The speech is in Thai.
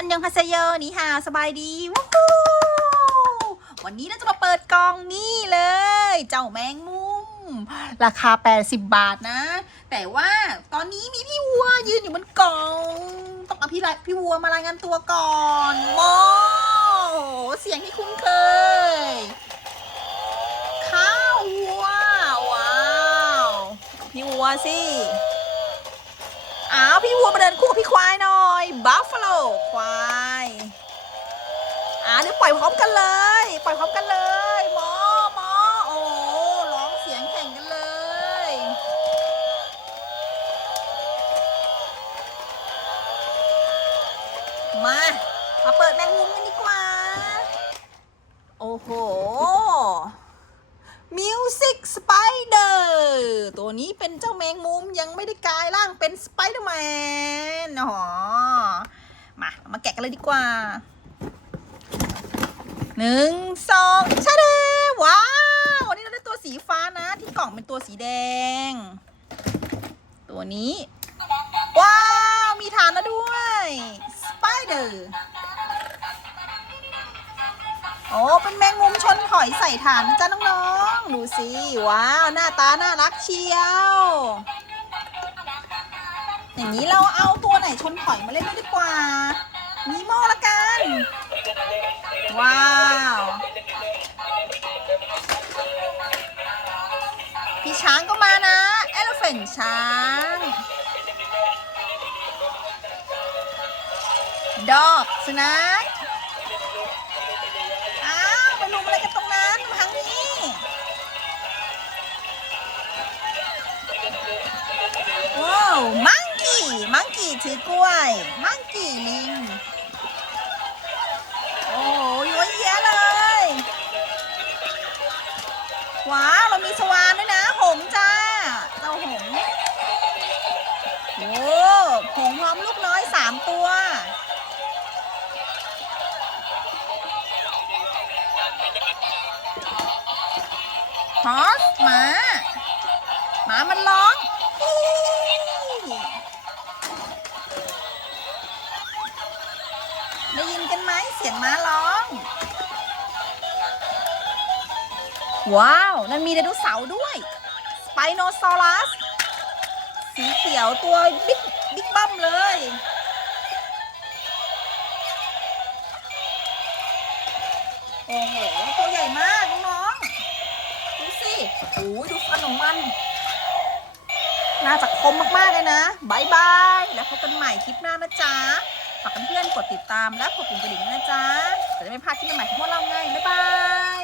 อันยังฮาเซโยนี่ฮาสบายดีวู้ฮู้วันนี้เราจะมาเปิดกล่องนี่เลย เจ้าแมงมุม ราคา 80 บาทนะ แต่ว่าตอนนี้มีพี่วัวยืนอยู่บนกล่อง ต้องเอาพี่ละพี่วัวมารายงานตัวก่อนโมเสียงที่คุ้นเคย ข้าววัว ว้าว พี่วัวสิอ้าวพี่วัวมาเดินคู่กับพี่ควาย อ่าเดี๋ยวพร้อมกันเลย ปล่อยพร้อมกันเลยหมอหมอโอ้ร้องเสียงแข่งกันเลย มา มาเปิดแมงมุมกันดีกว่า โอ้โหมิวสิกสไปเดอร์ตัวนี้เป็นเจ้าแมงมุมยังไม่ได้กลายร่างเป็นสไปเดอร์แมนอ๋อมา มาแกะกันเลยดีกว่า หนึ่งสองชาเดว้าววันนี้เราได้ตัวสีฟ้านะ ที่กล่องเป็นตัวสีแดง ตัวนี้ ว้าว มีฐานแล้วด้วยสไปเดอร์โอ้เป็นแมงมุมชนหอยใส่ถ่านนะจ๊ะน้องๆ ดูสิ ว้าว หน้าตา น่ารักเชียว อย่างนี้เราเอาตัวไหนชนหอยมาเล่นด้วยดีกว่า มีโมละกัน ว้าว พี่ช้างก็มานะ เอลเฟนช้าง ดอกสุนัขอ้าวไปลุมอะไรกันตรงนั้นมาทางนี้ว้าวมังกี้มังกี้ถือกล้วย มังกี้ลิง ฮอสหมาหมามันร้องได้ยินกันไหมเสียงม้าร้อง ว้าว นั่นมีไดโนเสาร์ด้วยสไปโนซอรัสสีเขียวตัวบิ๊กบิ๊กบั้มเลย โอ้ยดูฟันของมัน น่าจะคมมากๆเลยนะบายบาย แล้วพบกันใหม่คลิปหน้านะจ๊ะ ฝากเพื่อนๆกดติดตามและกดปุ่มกระดิ่งนะจ๊ะ จะได้ไม่พลาดคลิปใหม่ของพวกเราไง บ๊ายบาย